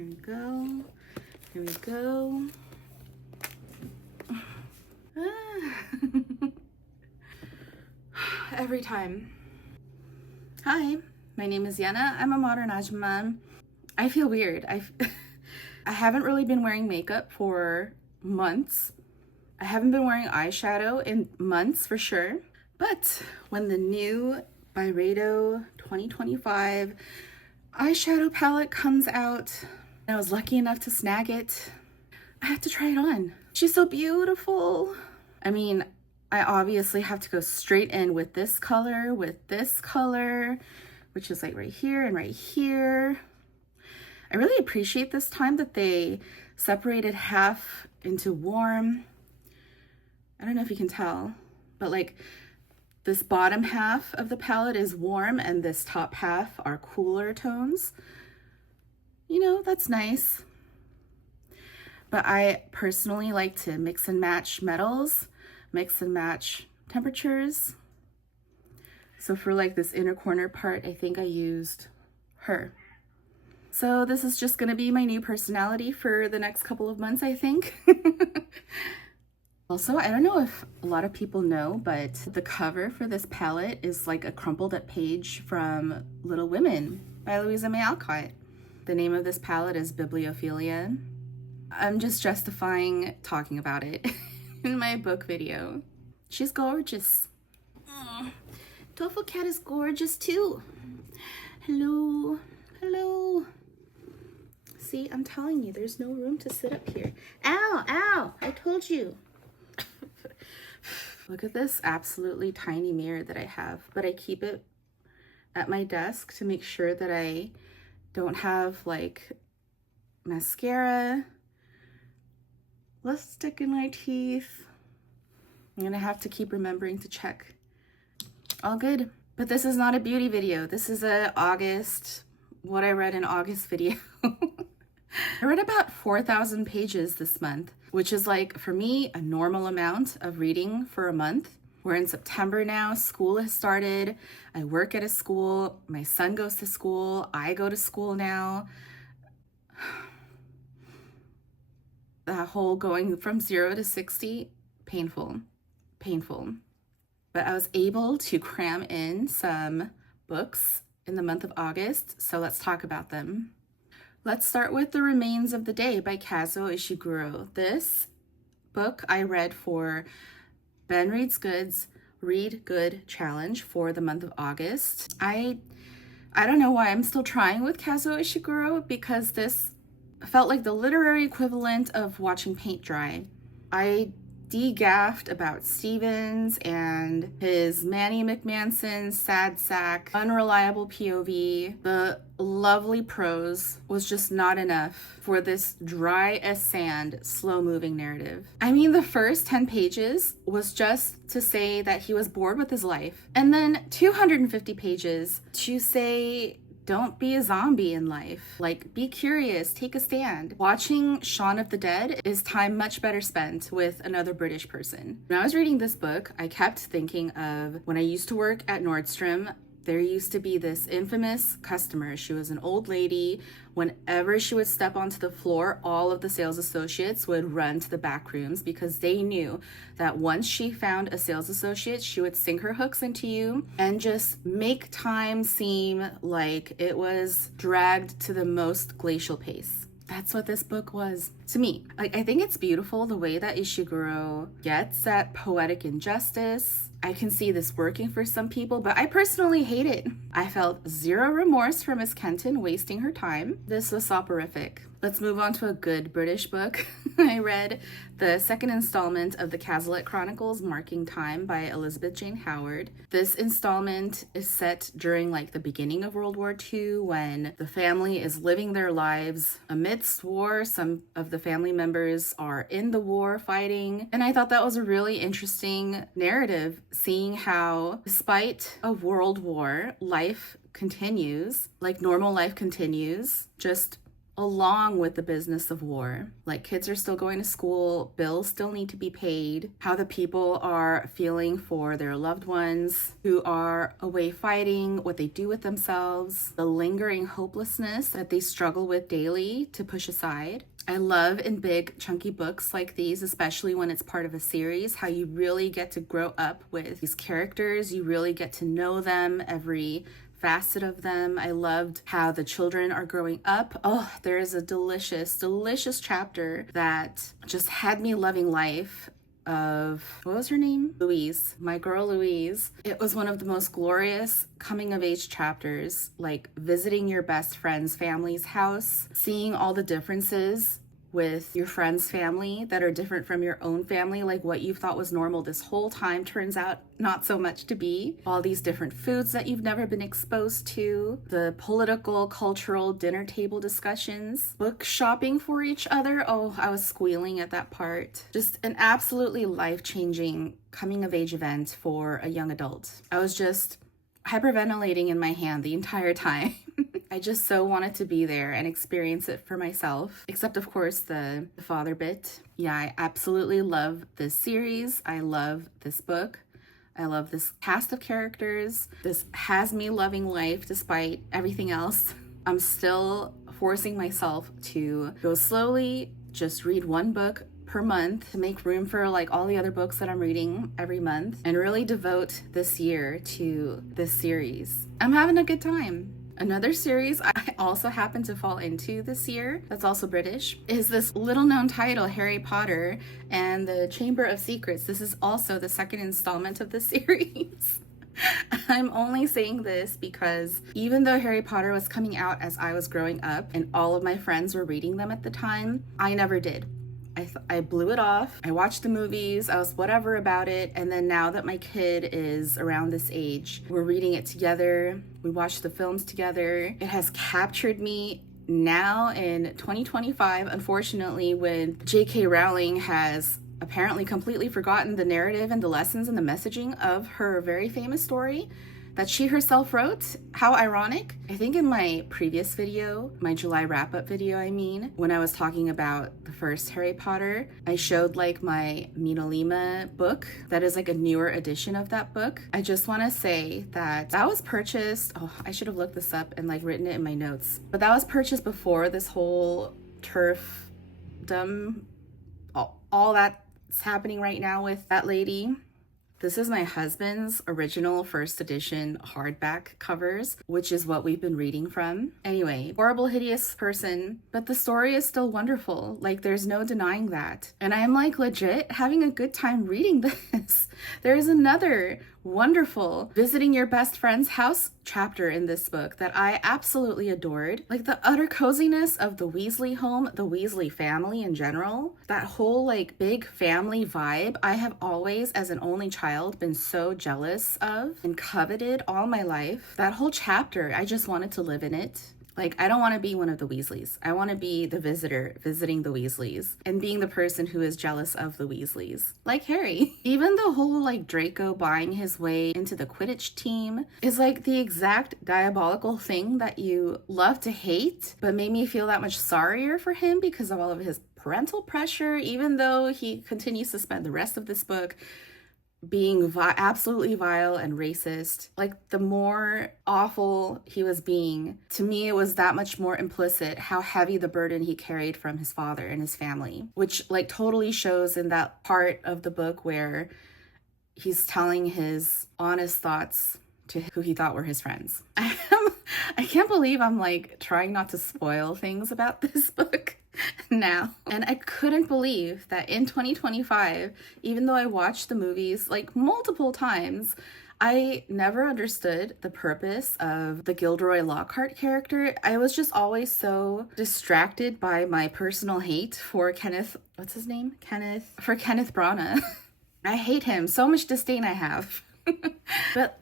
Here we go. Here we go. Every time. Hi, my name is Yana. I'm a modern ajumma. I feel weird. I haven't really been wearing makeup for months. I haven't been wearing eyeshadow in months for sure. But when the new Byredo 2025 eyeshadow palette comes out, and I was lucky enough to snag it, I have to try it on. She's so beautiful. I mean, I obviously have to go straight in with this color, which is like right here and right here. I really appreciate this time that they separated half into warm. I don't know if you can tell, but like this bottom half of the palette is warm and this top half are cooler tones. You know, that's nice. But I personally like to mix and match metals, mix and match temperatures. So for like this inner corner part, I think I used her. So this is just gonna be my new personality for the next couple of months, I think. Also, I don't know if a lot of people know, but the cover for this palette is like a crumpled up page from Little Women by Louisa May Alcott. The name of this palette is Bibliophilia. I'm just justifying talking about it in my book video. She's gorgeous. Tofu Cat is gorgeous too. Hello, hello. See, I'm telling you, there's no room to sit up here. Ow, ow, I told you. Look at this absolutely tiny mirror that I have, but I keep it at my desk to make sure that I don't have like mascara, lipstick in my teeth. I'm gonna have to keep remembering to check. All good. But this is not a beauty video. This is a August, what I read in August video. I read about 4,000 pages this month, which is like, for me, a normal amount of reading for a month. We're in September now, school has started, I work at a school, my son goes to school, I go to school now. That whole going from 0 to 60, painful, painful. But I was able to cram in some books in the month of August, so let's talk about them. Let's start with The Remains of the Day by Kazuo Ishiguro. This book I read for Ben Reads Good's Read Good Challenge for the month of August. I don't know why I'm still trying with Kazuo Ishiguro, because this felt like the literary equivalent of watching paint dry. I de-gaffed about Stevens and his Manny McManson sad sack, unreliable POV. The lovely prose was just not enough for this dry as sand, slow-moving narrative. I mean, the first 10 pages was just to say that he was bored with his life, and then 250 pages to say, don't be a zombie in life. Like, be curious, take a stand. Watching Shaun of the Dead is time much better spent with another British person. When I was reading this book, I kept thinking of when I used to work at Nordstrom. There used to be this infamous customer. She was an old lady. Whenever she would step onto the floor, all of the sales associates would run to the back rooms because they knew that once she found a sales associate, she would sink her hooks into you and just make time seem like it was dragged to the most glacial pace. That's what this book was to me. Like, I think it's beautiful the way that Ishiguro gets at poetic injustice. I can see this working for some people, but I personally hate it. I felt zero remorse for Miss Kenton wasting her time. This was soporific. Let's move on to a good British book. I read the second installment of the Cazalet Chronicles, Marking Time by Elizabeth Jane Howard. This installment is set during like the beginning of World War II, when the family is living their lives amidst war. Some of the family members are in the war fighting. And I thought that was a really interesting narrative, seeing how despite a world war, life continues, like normal life continues, just along with the business of war. Like, kids are still going to school, bills still need to be paid, how the people are feeling for their loved ones who are away fighting, what they do with themselves, the lingering hopelessness that they struggle with daily to push aside. I love in big chunky books like these, especially when it's part of a series, how you really get to grow up with these characters. You really get to know them, every facet of them. I loved how the children are growing up. Oh, there is a delicious, delicious chapter that just had me loving life of, what was her name? Louise, my girl Louise. It was one of the most glorious coming of age chapters, like visiting your best friend's family's house, seeing all the differences with your friend's family that are different from your own family, like what you thought was normal this whole time turns out not so much to be. All these different foods that you've never been exposed to, the political, cultural dinner table discussions, book shopping for each other. Oh, I was squealing at that part. Just an absolutely life-changing coming of age event for a young adult. I was just hyperventilating in my hand the entire time. I just so wanted to be there and experience it for myself, except of course the father bit. Yeah, I absolutely love this series. I love this book. I love this cast of characters. This has me loving life despite everything else. I'm still forcing myself to go slowly, just read one book per month to make room for like all the other books that I'm reading every month, and really devote this year to this series. I'm having a good time. Another series I also happen to fall into this year, that's also British, is this little known title, Harry Potter and the Chamber of Secrets. This is also the second installment of the series. I'm only saying this because even though Harry Potter was coming out as I was growing up and all of my friends were reading them at the time, I never did. I blew it off. I watched the movies. I was whatever about it. And then now that my kid is around this age, we're reading it together. We watch the films together. It has captured me now in 2025, unfortunately, when J.K. Rowling has apparently completely forgotten the narrative and the lessons and the messaging of her very famous story that she herself wrote. How ironic. I think in my previous video, my July wrap-up video, when I was talking about the first Harry Potter, I showed like my Minolima book that is like a newer edition of that book. I just want to say that was purchased, I should have looked this up and like written it in my notes, but that was purchased before this whole turfdom, all that's happening right now with that lady. This is my husband's original first edition hardback covers, which is what we've been reading from. Anyway, horrible, hideous person, but the story is still wonderful. Like, there's no denying that. And I am like legit having a good time reading this. There is another wonderful visiting your best friend's house chapter in this book that I absolutely adored. Like the utter coziness of the Weasley home, the Weasley family in general, that whole like big family vibe I have always, as an only child, been so jealous of and coveted all my life. That whole chapter, I just wanted to live in it. Like, I don't want to be one of the Weasleys. I want to be the visitor visiting the Weasleys and being the person who is jealous of the Weasleys. Like Harry. Even the whole, like, Draco buying his way into the Quidditch team is, like, the exact diabolical thing that you love to hate, but made me feel that much sorrier for him because of all of his parental pressure, even though he continues to spend the rest of this book being absolutely vile and racist. Like, the more awful he was being, to me it was that much more implicit how heavy the burden he carried from his father and his family, which like totally shows in that part of the book where he's telling his honest thoughts to who he thought were his friends. I can't believe I'm like trying not to spoil things about this book now. And I couldn't believe that in 2025, even though I watched the movies like multiple times, I never understood the purpose of the Gilderoy Lockhart character. I was just always so distracted by my personal hate for Kenneth Branagh. I hate him. So much disdain I have. But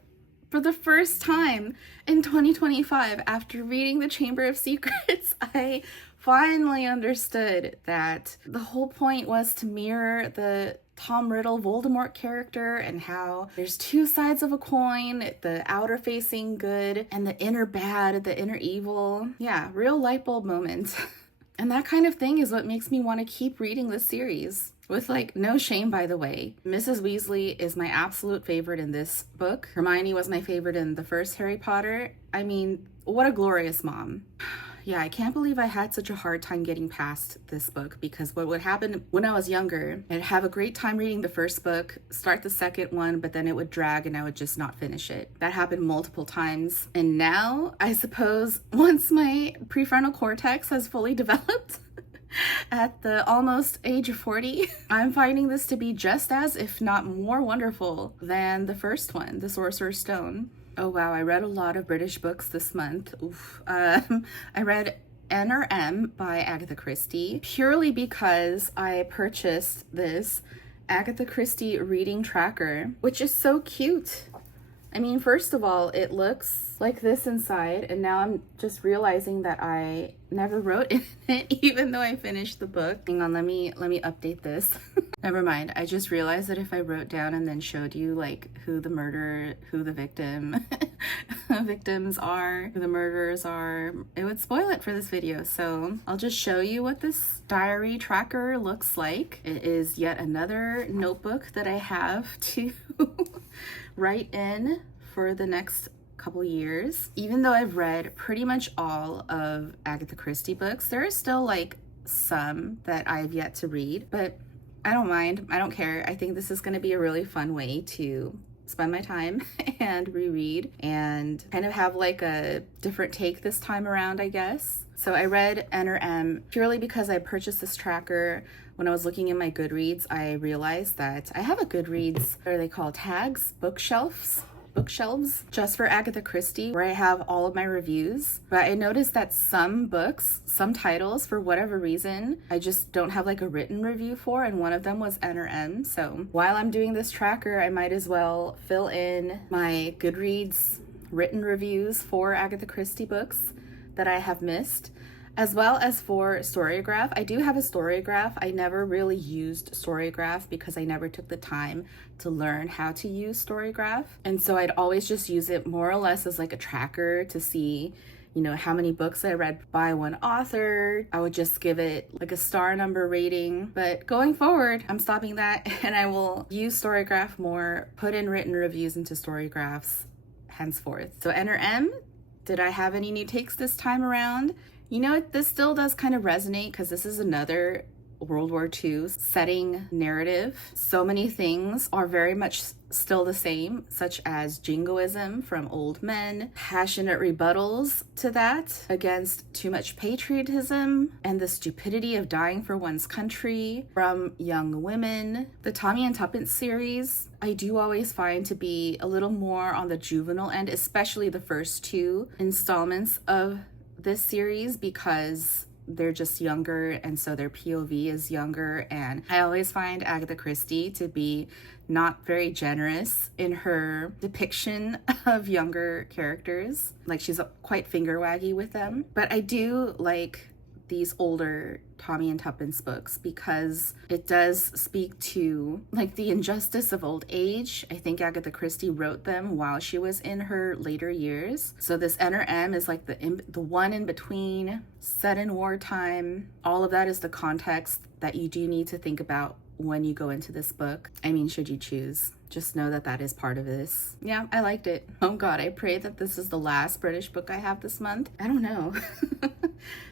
for the first time in 2025, after reading The Chamber of Secrets, I finally understood that the whole point was to mirror the Tom Riddle Voldemort character and how there's two sides of a coin, the outer facing good and the inner bad, the inner evil. Yeah, real light bulb moment. And that kind of thing is what makes me want to keep reading this series. With like no shame, by the way. Mrs. Weasley is my absolute favorite in this book. Hermione was my favorite in the first Harry Potter. I mean, what a glorious mom. Yeah, I can't believe I had such a hard time getting past this book, because what would happen when I was younger, I'd have a great time reading the first book, start the second one, but then it would drag and I would just not finish it. That happened multiple times. And now, I suppose, once my prefrontal cortex has fully developed, at the almost age of 40, I'm finding this to be just as, if not more wonderful than the first one, The Sorcerer's Stone. Oh wow, I read a lot of British books this month. I read N or M by Agatha Christie, purely because I purchased this Agatha Christie reading tracker, which is so cute. I mean, first of all, it looks like this inside, and now I'm just realizing that I never wrote in it, even though I finished the book. Hang on, let me update this. Never mind, I just realized that if I wrote down and then showed you like who the murderer, who the victims are, who the murderers are, it would spoil it for this video. So I'll just show you what this diary tracker looks like. It is yet another notebook that I have to write in for the next couple years. Even though I've read pretty much all of Agatha Christie books, there are still like some that I've yet to read, but I don't mind. I don't care. I think this is going to be a really fun way to spend my time and reread and kind of have like a different take this time around, I guess. So I read N or M purely because I purchased this tracker. When I was looking in my Goodreads, I realized that I have a Goodreads, what are they called? Tags? Bookshelves, just for Agatha Christie, where I have all of my reviews. But I noticed that some books, some titles, for whatever reason, I just don't have like a written review for, and one of them was N or M. So while I'm doing this tracker, I might as well fill in my Goodreads written reviews for Agatha Christie books that I have missed, as well as for Storygraph. I do have a Storygraph. I never really used Storygraph because I never took the time to learn how to use Storygraph. And so I'd always just use it more or less as like a tracker to see, you know, how many books I read by one author. I would just give it like a star number rating. But going forward, I'm stopping that, and I will use Storygraph more, put in written reviews into Storygraphs henceforth. So N or M, did I have any new takes this time around? You know, this still does kind of resonate because this is another World War II setting narrative. So many things are very much still the same, such as jingoism from old men, passionate rebuttals to that against too much patriotism, and the stupidity of dying for one's country from young women. The Tommy and Tuppence series, I do always find to be a little more on the juvenile end, especially the first two installments of this series, because they're just younger and so their POV is younger. And I always find Agatha Christie to be not very generous in her depiction of younger characters. Like, she's quite finger waggy with them. But I do like these older Tommy and Tuppence books because it does speak to like the injustice of old age. I think Agatha Christie wrote them while she was in her later years. So this N or M is like the one in between, set in wartime. All of that is the context that you do need to think about when you go into this book. I mean, should you choose. Just know that that is part of this. Yeah, I liked it. Oh God, I pray that this is the last British book I have this month. I don't know.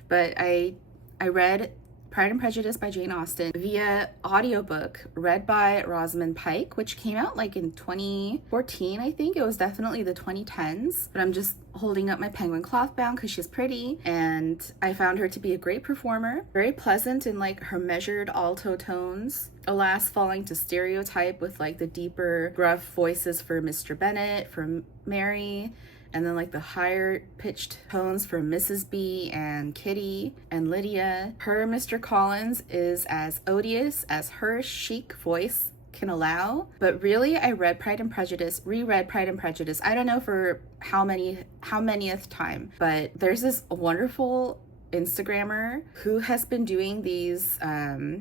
But I read Pride and Prejudice by Jane Austen via audiobook, read by Rosamund Pike, which came out like in 2014, I think. It was definitely the 2010s. But I'm just holding up my penguin cloth bound because she's pretty, and I found her to be a great performer, very pleasant in like her measured alto tones, alas falling to stereotype with like the deeper gruff voices for Mr. Bennet, for Mary, and then like the higher pitched tones for Mrs. B and Kitty and Lydia. Her Mr. Collins is as odious as her chic voice can allow. But really, I read Pride and Prejudice, reread Pride and Prejudice, I don't know for how manyth time, but there's this wonderful Instagrammer who has been doing these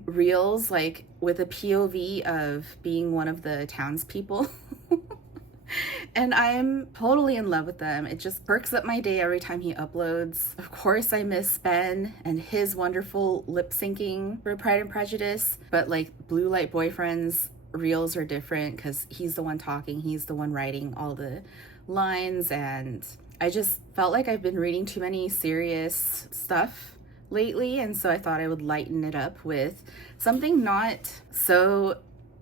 reels like with a POV of being one of the townspeople. And I'm totally in love with them. It just perks up my day every time he uploads. Of course, I miss Ben and his wonderful lip syncing for Pride and Prejudice, but like Blue Light Boyfriend's reels are different because he's the one talking, he's the one writing all the lines, and I just felt like I've been reading too many serious stuff lately, and so I thought I would lighten it up with something not so,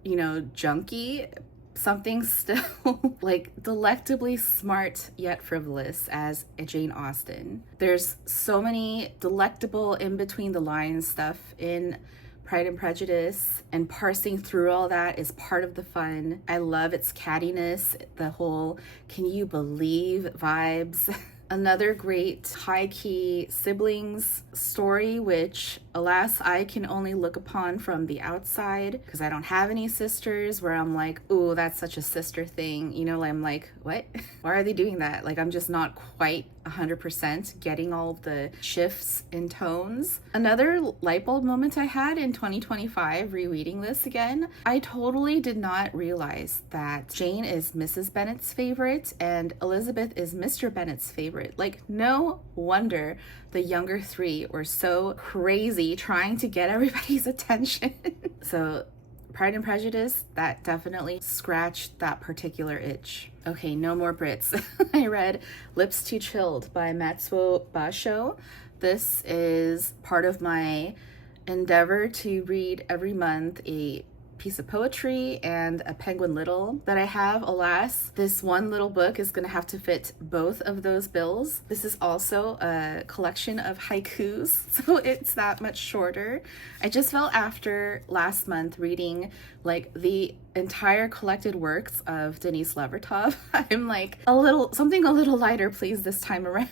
junky, something still like delectably smart yet frivolous as a Jane Austen. There's so many delectable in between the lines stuff in Pride and Prejudice, and parsing through all that is part of the fun. I love its cattiness, the whole can you believe vibes. Another great high-key siblings story, which alas I can only look upon from the outside because I don't have any sisters, where I'm like, ooh, that's such a sister thing. I'm like, what? Why are they doing that? Like, I'm just not quite 100% getting all of the shifts in tones. Another light bulb moment I had in 2025 rereading this again, I totally did not realize that Jane is Mrs. Bennet's favorite and Elizabeth is Mr. Bennet's favorite. Like, no wonder the younger three were so crazy trying to get everybody's attention. So Pride and Prejudice, that definitely scratched that particular itch. Okay, no more Brits. I read Lips Too Chilled by Matsuo Basho. This is part of my endeavor to read every month a piece of poetry and a Penguin Little that I have. Alas, this one little book is going to have to fit both of those bills. This is also a collection of haikus, so it's that much shorter. I just felt after last month reading like the entire collected works of Denise Levertov, I'm like, something a little lighter please this time around.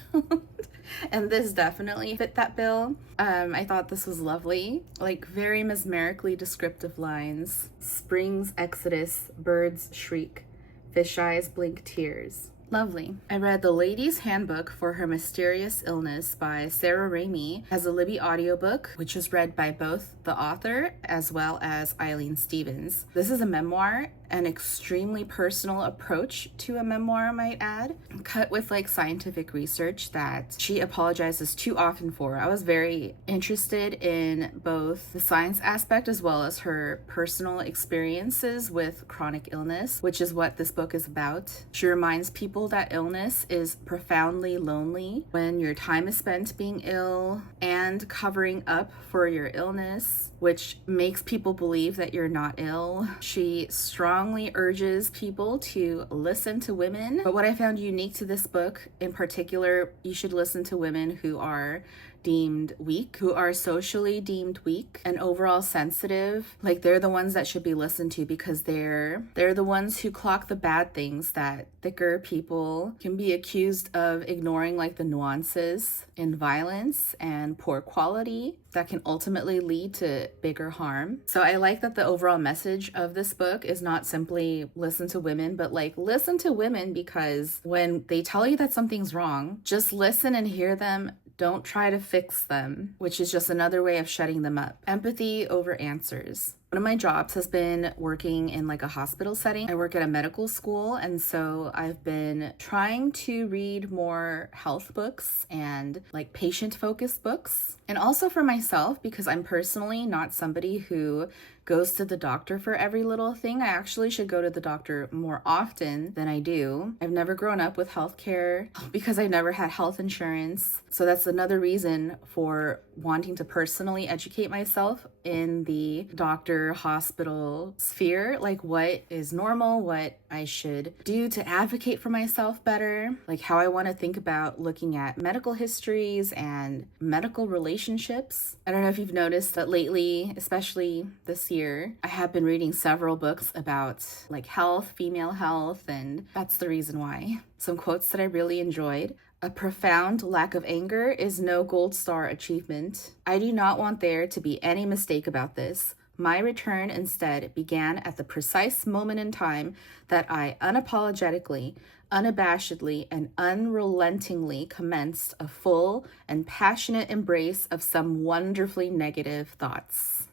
And this definitely fit that bill. I thought this was lovely, like very mesmerically descriptive lines. Spring's exodus, birds shriek, fish eyes blink tears. Lovely. I read The Lady's Handbook for Her Mysterious Illness by Sarah Ramey as a Libby audiobook, which was read by both the author as well as Eileen Stevens. This is a memoir, an extremely personal approach to a memoir, I might add, cut with like scientific research that she apologizes too often for. I was very interested in both the science aspect as well as her personal experiences with chronic illness, which is what this book is about. She reminds people that illness is profoundly lonely when your time is spent being ill and covering up for your illness, which makes people believe that you're not ill. She strongly urges people to listen to women. But what I found unique to this book in particular, you should listen to women who are deemed weak, who are socially deemed weak and overall sensitive. Like, they're the ones that should be listened to because they're the ones who clock the bad things that thicker people can be accused of ignoring, like the nuances in violence and poor quality that can ultimately lead to bigger harm. So I like that the overall message of this book is not simply listen to women, but like listen to women because when they tell you that something's wrong, just listen and hear them. Don't try to fix them, which is just another way of shutting them up. Empathy over answers. One of my jobs has been working in like a hospital setting. I work at a medical school, and so I've been trying to read more health books and like patient-focused books. And also for myself, because I'm personally not somebody who goes to the doctor for every little thing. I actually should go to the doctor more often than I do. I've never grown up with healthcare because I never had health insurance. So that's another reason for wanting to personally educate myself in the doctor hospital sphere, like what is normal, what I should do to advocate for myself better, like how I want to think about looking at medical histories and medical relationships. I don't know if you've noticed that lately, especially this year, I have been reading several books about like health, female health, and that's the reason why. Some quotes that I really enjoyed. A profound lack of anger is no gold star achievement. I do not want there to be any mistake about this. My return instead began at the precise moment in time that I unapologetically, unabashedly, and unrelentingly commenced a full and passionate embrace of some wonderfully negative thoughts.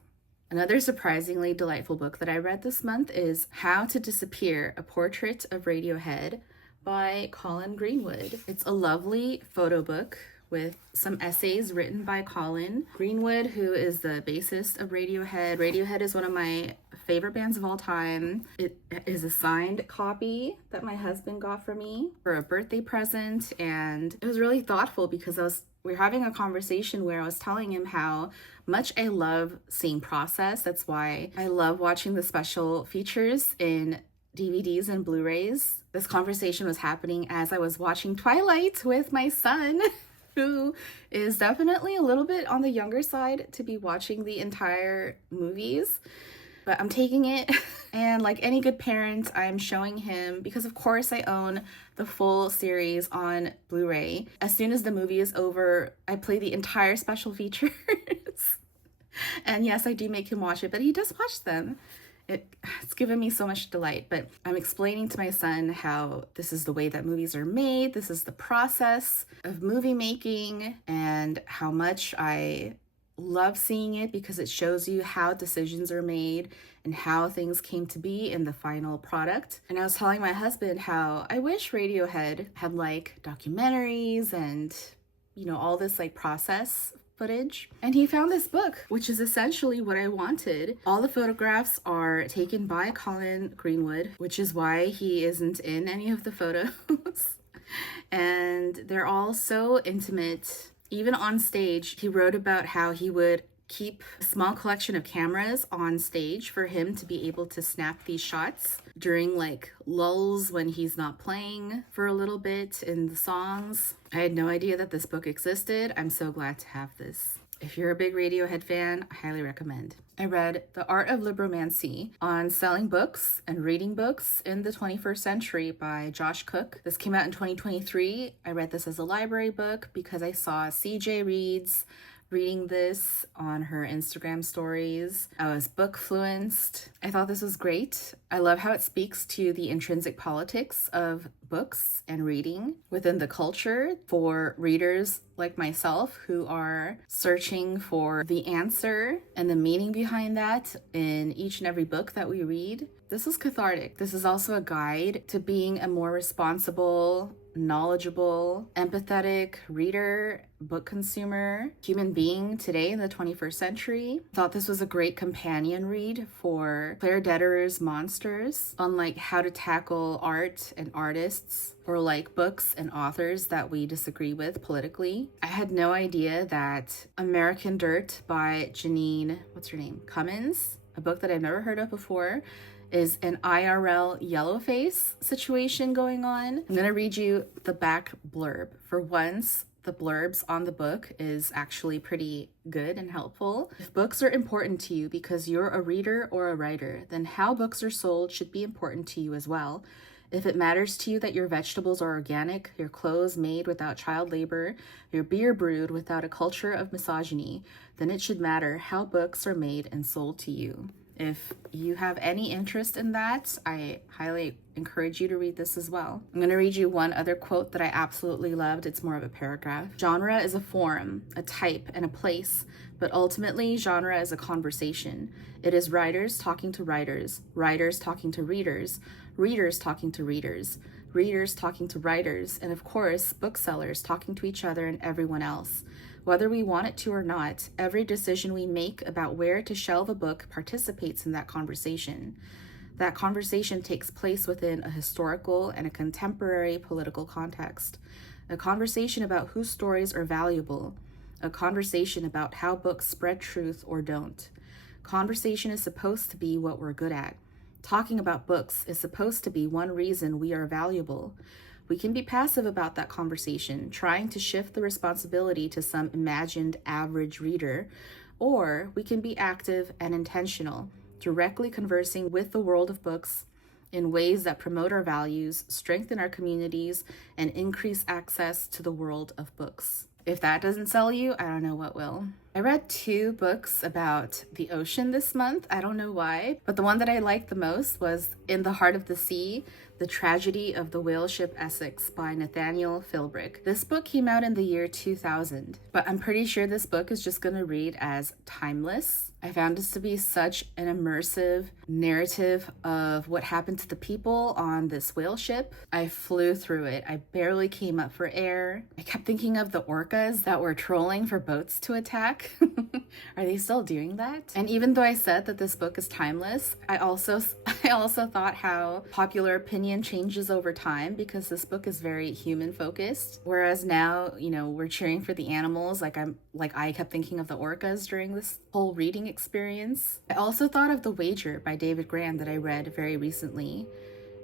Another surprisingly delightful book that I read this month is How to Disappear, A Portrait of Radiohead by Colin Greenwood. It's a lovely photo book with some essays written by Colin Greenwood, who is the bassist of Radiohead. Radiohead is one of my favorite bands of all time. It is a signed copy that my husband got for me for a birthday present, and it was really thoughtful because we were having a conversation where I was telling him how much I love seeing process. That's why I love watching the special features in DVDs and Blu-rays. This conversation was happening as I was watching Twilight with my son, who is definitely a little bit on the younger side to be watching the entire movies. But I'm taking it, and like any good parent, I'm showing him, because of course I own the full series on Blu-ray. As soon as the movie is over, I play the entire special features. And yes, I do make him watch it, but he does watch them. It's given me so much delight. But I'm explaining to my son how this is the way that movies are made. This is the process of movie making, and how much I love seeing it because it shows you how decisions are made and how things came to be in the final product. And I was telling my husband how I wish Radiohead had like documentaries and, you know, all this like process footage. And he found this book, which is essentially what I wanted. All the photographs are taken by Colin Greenwood, which is why he isn't in any of the photos. And they're all so intimate. Even on stage, he wrote about how he would keep a small collection of cameras on stage for him to be able to snap these shots during like lulls when he's not playing for a little bit in the songs. I had no idea that this book existed. I'm so glad to have this. If you're a big Radiohead fan, I highly recommend. I read The Art of Libromancy on Selling Books and Reading Books in the 21st Century by Josh Cook. This came out in 2023. I read this as a library book because I saw CJ Reads reading this on her Instagram stories. I was book fluenced. I thought this was great. I love how it speaks to the intrinsic politics of books and reading within the culture for readers like myself who are searching for the answer and the meaning behind that in each and every book that we read. This is cathartic. This is also a guide to being a more responsible, knowledgeable, empathetic reader, book consumer, human being today in the 21st century. I thought this was a great companion read for Claire Dederer's Monsters on like how to tackle art and artists, or like books and authors that we disagree with politically. I had no idea that American Dirt by Janine, Cummins, a book that I've never heard of before, is an IRL yellowface situation going on. I'm gonna read you the back blurb. For once, the blurbs on the book is actually pretty good and helpful. If books are important to you because you're a reader or a writer, then how books are sold should be important to you as well. If it matters to you that your vegetables are organic, your clothes made without child labor, your beer brewed without a culture of misogyny, then it should matter how books are made and sold to you. If you have any interest in that, I highly encourage you to read this as well. I'm going to read you one other quote that I absolutely loved. It's more of a paragraph. Genre is a form, a type, and a place, but ultimately genre is a conversation. It is writers talking to writers, writers talking to readers, readers talking to readers, readers talking to writers, and of course, booksellers talking to each other and everyone else. Whether we want it to or not, every decision we make about where to shelve a book participates in that conversation. That conversation takes place within a historical and a contemporary political context. A conversation about whose stories are valuable. A conversation about how books spread truth or don't. Conversation is supposed to be what we're good at. Talking about books is supposed to be one reason we are valuable. We can be passive about that conversation, trying to shift the responsibility to some imagined average reader, or we can be active and intentional, directly conversing with the world of books in ways that promote our values, strengthen our communities, and increase access to the world of books. If that doesn't sell you, I don't know what will. I read 2 books about the ocean this month. I don't know why, but the one that I liked the most was In the Heart of the Sea, The Tragedy of the Whale Ship Essex by Nathaniel Philbrick. This book came out in the year 2000, but I'm pretty sure this book is just going to read as timeless. I found this to be such an immersive narrative of what happened to the people on this whale ship. I flew through it. I barely came up for air. I kept thinking of the orcas that were trolling for boats to attack. Are they still doing that? And even though I said that this book is timeless, I also thought how popular opinion changes over time, because this book is very human focused. Whereas now, we're cheering for the animals. I kept thinking of the orcas during this whole reading experience. I also thought of The Wager by David Graham that I read very recently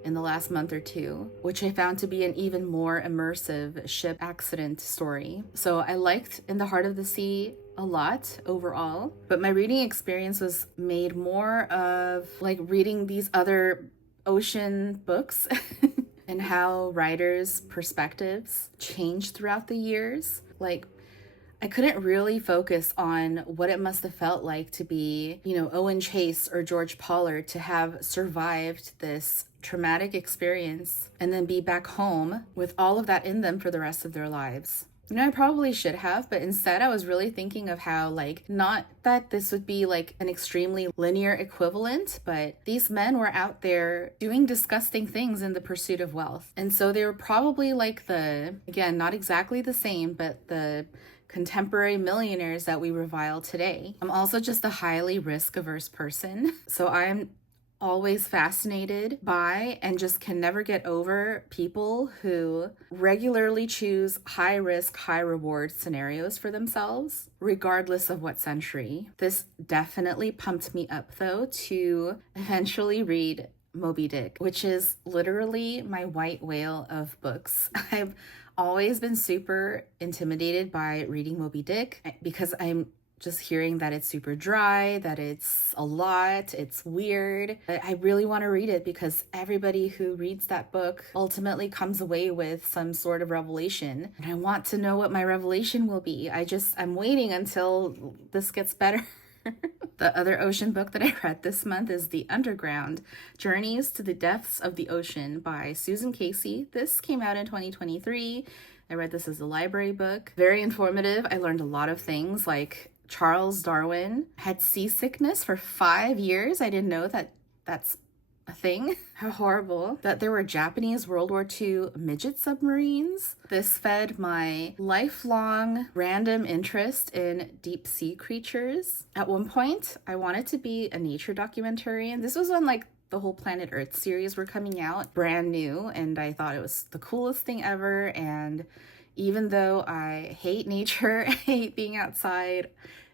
in the last month or two, which I found to be an even more immersive ship accident story. So I liked In the Heart of the Sea a lot overall, but my reading experience was made more of like reading these other ocean books and how writers' perspectives changed throughout the years. Like, I couldn't really focus on what it must have felt like to be, Owen Chase or George Pollard, to have survived this traumatic experience and then be back home with all of that in them for the rest of their lives. I probably should have, but instead I was really thinking of how, not that this would be an extremely linear equivalent, but these men were out there doing disgusting things in the pursuit of wealth. And so they were probably again, not exactly the same, but the contemporary millionaires that we revile today. I'm also just a highly risk-averse person, so I'm always fascinated by and just can never get over people who regularly choose high risk, high reward scenarios for themselves, regardless of what century. This definitely pumped me up, though, to eventually read Moby Dick, which is literally my white whale of books. I've always been super intimidated by reading Moby Dick because I'm just hearing that it's super dry, that it's a lot, it's weird. But I really want to read it because everybody who reads that book ultimately comes away with some sort of revelation. And I want to know what my revelation will be. I'm waiting until this gets better. The other ocean book that I read this month is The Underground, Journeys to the Depths of the Ocean by Susan Casey. This came out in 2023. I read this as a library book. Very informative. I learned a lot of things, like Charles Darwin had seasickness for 5 years. I didn't know that that's a thing. How horrible. That there were Japanese World War II midget submarines. This fed my lifelong random interest in deep sea creatures. At one point, I wanted to be a nature documentarian. This was when the whole Planet Earth series were coming out, brand new, and I thought it was the coolest thing ever. And even though I hate nature, I hate being outside,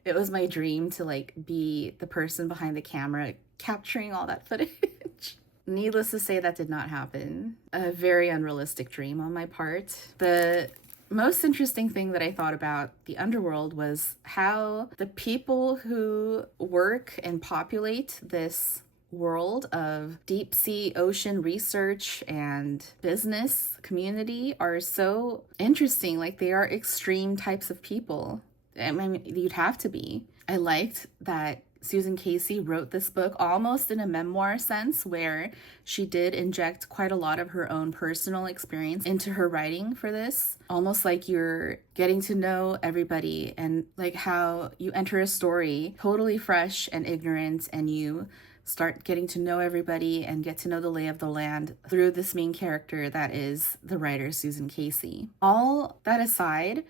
it was my dream to be the person behind the camera capturing all that footage. Needless to say, that did not happen. A very unrealistic dream on my part. The most interesting thing that I thought about the Underworld was how the people who work and populate this world of deep sea ocean research and business community are so interesting. They are extreme types of people. I mean, you'd have to be. I liked that Susan Casey wrote this book almost in a memoir sense, where she did inject quite a lot of her own personal experience into her writing for this. Almost like you're getting to know everybody, and how you enter a story totally fresh and ignorant, and you start getting to know everybody and get to know the lay of the land through this main character that is the writer Susan Casey. All that aside,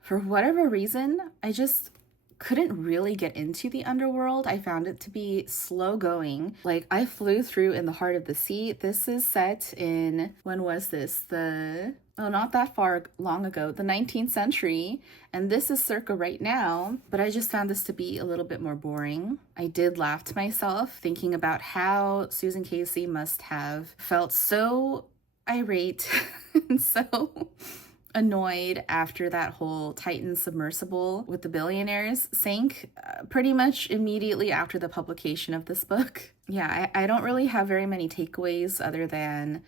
for whatever reason, I just couldn't really get into the Underworld. I found it to be slow going. I flew through In the Heart of the Sea. This is set in, when was this? Not that far long ago, the 19th century. And this is circa right now, but I just found this to be a little bit more boring. I did laugh to myself thinking about how Susan Casey must have felt so irate and so annoyed after that whole Titan submersible with the billionaires sank pretty much immediately after the publication of this book. Yeah, I don't really have very many takeaways other than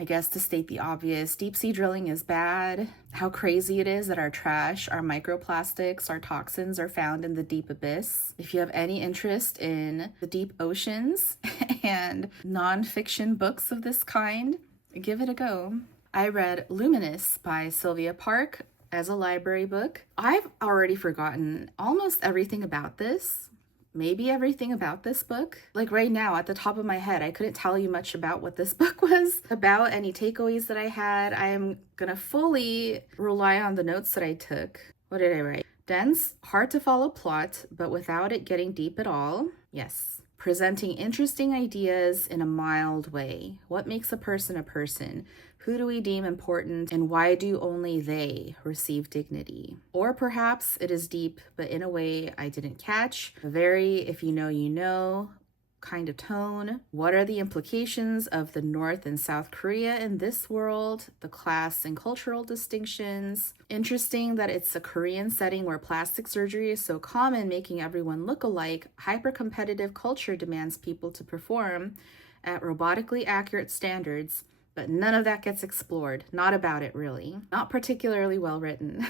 I guess to state the obvious, deep sea drilling is bad. How crazy it is that our trash, our microplastics, our toxins are found in the deep abyss. If you have any interest in the deep oceans and nonfiction books of this kind, give it a go. I read Luminous by Silvia Park as a library book. I've already forgotten almost everything about this. Maybe everything about this book. Like right now, at the top of my head, I couldn't tell you much about what this book was about, any takeaways that I had. I am gonna fully rely on the notes that I took. What did I write? Dense, hard to follow plot, but without it getting deep at all. Yes. Presenting interesting ideas in a mild way. What makes a person? Who do we deem important, and why do only they receive dignity? Or perhaps it is deep, but in a way I didn't catch. A very if you know, you know kind of tone. What are the implications of the North and South Korea in this world? The class and cultural distinctions. Interesting that it's a Korean setting where plastic surgery is so common, making everyone look alike. Hyper-competitive culture demands people to perform at robotically accurate standards, but none of that gets explored. Not about it, really. Not particularly well written.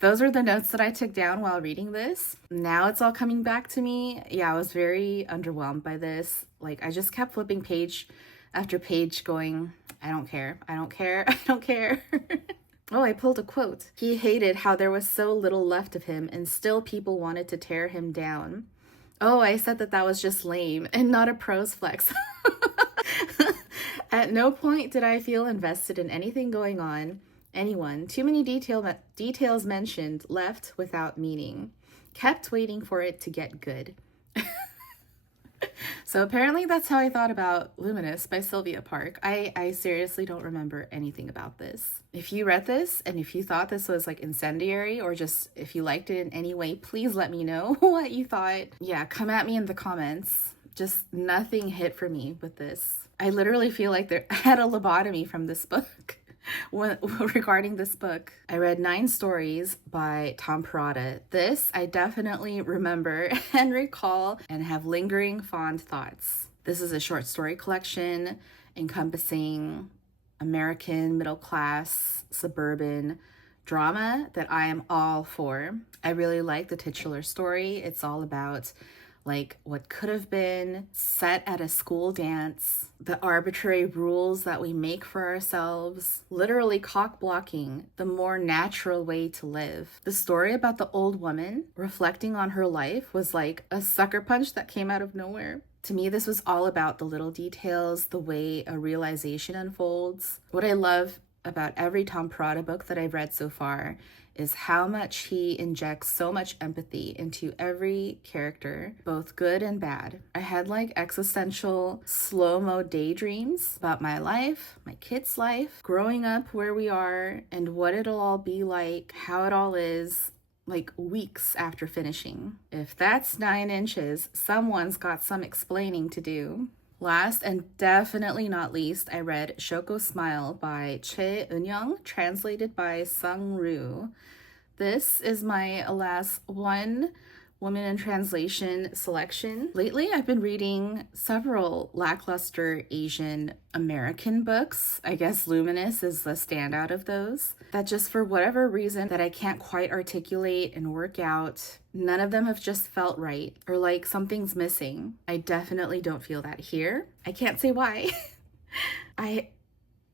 Those are the notes that I took down while reading this. Now it's all coming back to me. Yeah, I was very underwhelmed by this. Like, I just kept flipping page after page going, I don't care, I don't care, I don't care. Oh, I pulled a quote. He hated how there was so little left of him and still people wanted to tear him down. Oh, I said that was just lame and not a prose flex. At no point did I feel invested in anything going on. Anyone. Too many details mentioned, left without meaning. Kept waiting for it to get good. So apparently that's how I thought about Luminous by Silvia Park. I seriously don't remember anything about this. If you read this and if you thought this was like incendiary or just if you liked it in any way, please let me know what you thought. Yeah, come at me in the comments. Just nothing hit for me with this. I literally feel like I had a lobotomy from this book. Regarding this book, I read 9 stories by Tom Perrotta. This I definitely remember and recall and have lingering fond thoughts. This is a short story collection encompassing American middle class suburban drama that I am all for. I really like the titular story. It's all about like what could have been set at a school dance, the arbitrary rules that we make for ourselves, literally cock blocking the more natural way to live. The story about the old woman reflecting on her life was like a sucker punch that came out of nowhere. To me, this was all about the little details, the way a realization unfolds. What I love about every Tom Perrotta book that I've read so far is how much he injects so much empathy into every character, both good and bad. I had like existential slow-mo daydreams about my life, my kids' life, growing up where we are, and what it'll all be like, how it all is, like weeks after finishing. If that's 9 inches, someone's got some explaining to do. Last and definitely not least, I read Shoko Smile by Eunyoung, translated by Sung Roo. This is my last one woman in translation selection. Lately, I've been reading several lackluster Asian American books. I guess Luminous is the standout of those. That just for whatever reason that I can't quite articulate and work out, none of them have just felt right or like something's missing. I definitely don't feel that here. I can't say why. I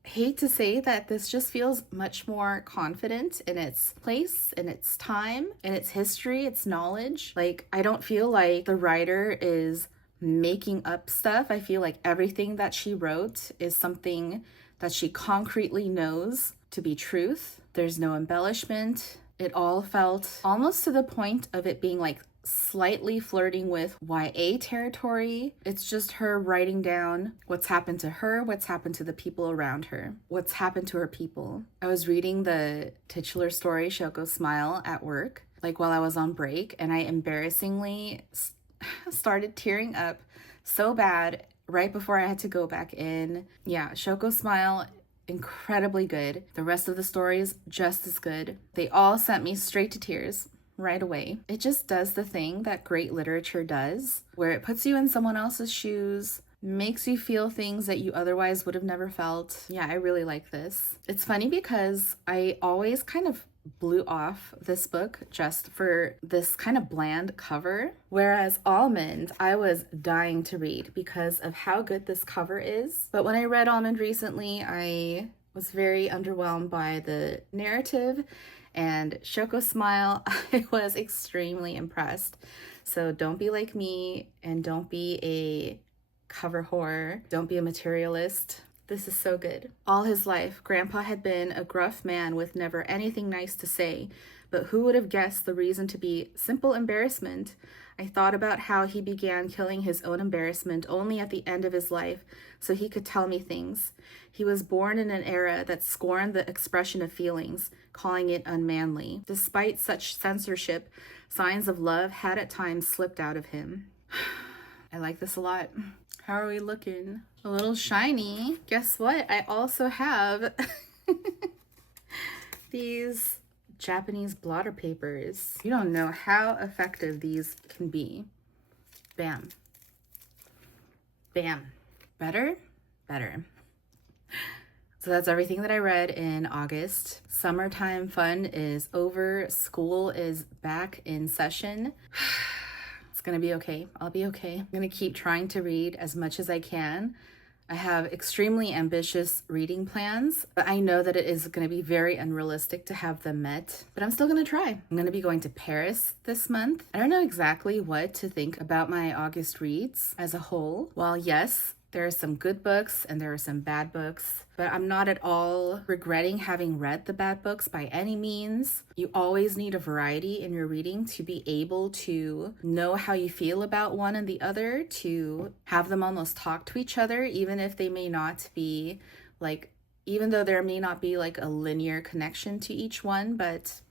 hate to say that this just feels much more confident in its place, in its time, in its history, its knowledge. Like, I don't feel like the writer is making up stuff. I feel like everything that she wrote is something that she concretely knows to be truth. There's no embellishment. It all felt almost to the point of it being like slightly flirting with YA territory. It's just her writing down what's happened to her, what's happened to the people around her, what's happened to her people. I was reading the titular story, Shoko Smile, at work, like while I was on break, and I embarrassingly started tearing up so bad right before I had to go back in. Yeah, Shoko Smile, incredibly good. The rest of the stories, just as good. They all sent me straight to tears right away. It just does the thing that great literature does, where it puts you in someone else's shoes, Makes you feel things that you otherwise would have never felt. Yeah, I really like this. It's funny because I always kind of blew off this book just for this kind of bland cover, whereas Almond I was dying to read because of how good this cover is. But when I read Almond recently, I was very underwhelmed by the narrative, and Shoko's smile, I was extremely impressed. So don't be like me, and don't be a cover whore. Don't be a materialist. This is so good. All his life, Grandpa had been a gruff man with never anything nice to say, but who would have guessed the reason to be simple embarrassment? I thought about how he began killing his own embarrassment only at the end of his life so he could tell me things. He was born in an era that scorned the expression of feelings, calling it unmanly. Despite such censorship, signs of love had at times slipped out of him. I like this a lot. How are we looking? A little shiny. Guess what? I also have these Japanese blotter papers. You don't know how effective these can be. Bam. Bam. Better? Better. So that's everything that I read in August. Summertime fun is over. School is back in session. It's gonna be okay. I'll be okay. I'm gonna keep trying to read as much as I can. I have extremely ambitious reading plans, but I know that it is going to be very unrealistic to have them met, but I'm still going to try. I'm going to be going to Paris this month. I don't know exactly what to think about my August reads as a whole. While yes, there are some good books and there are some bad books, but I'm not at all regretting having read the bad books by any means. You always need a variety in your reading to be able to know how you feel about one and the other, to have them almost talk to each other, even if they may not be like, even though there may not be like a linear connection to each one, but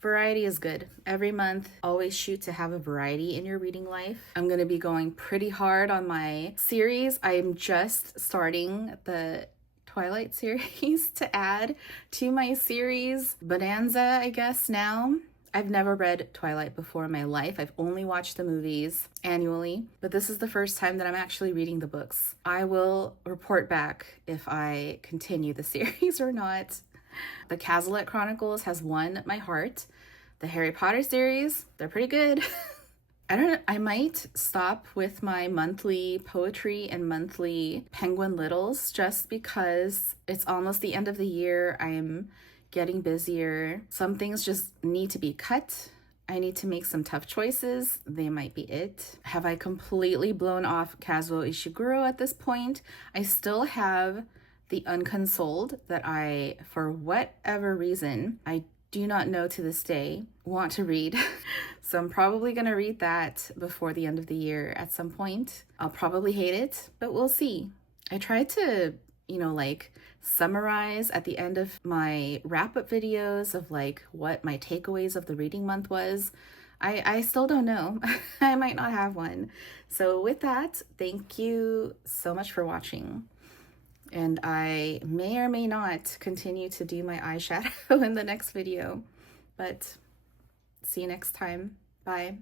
variety is good. Every month, always shoot to have a variety in your reading life. I'm going to be going pretty hard on my series. I'm just starting the Twilight series to add to my series bonanza, I guess, now. I've never read Twilight before in my life. I've only watched the movies annually, but this is the first time that I'm actually reading the books. I will report back if I continue the series or not. The Cazalet Chronicles has won my heart. The Harry Potter series, they're pretty good. I don't know, I might stop with my monthly poetry and monthly Penguin Littles just because it's almost the end of the year. I'm getting busier. Some things just need to be cut. I need to make some tough choices. They might be it. Have I completely blown off Kazuo Ishiguro at this point? I still have The Unconsoled that I, for whatever reason, I do not know to this day, want to read. So I'm probably going to read that before the end of the year at some point. I'll probably hate it, but we'll see. I tried to, like summarize at the end of my wrap-up videos of like what my takeaways of the reading month was. I still don't know. I might not have one. So with that, thank you so much for watching. And I may or may not continue to do my eyeshadow in the next video, but see you next time. Bye.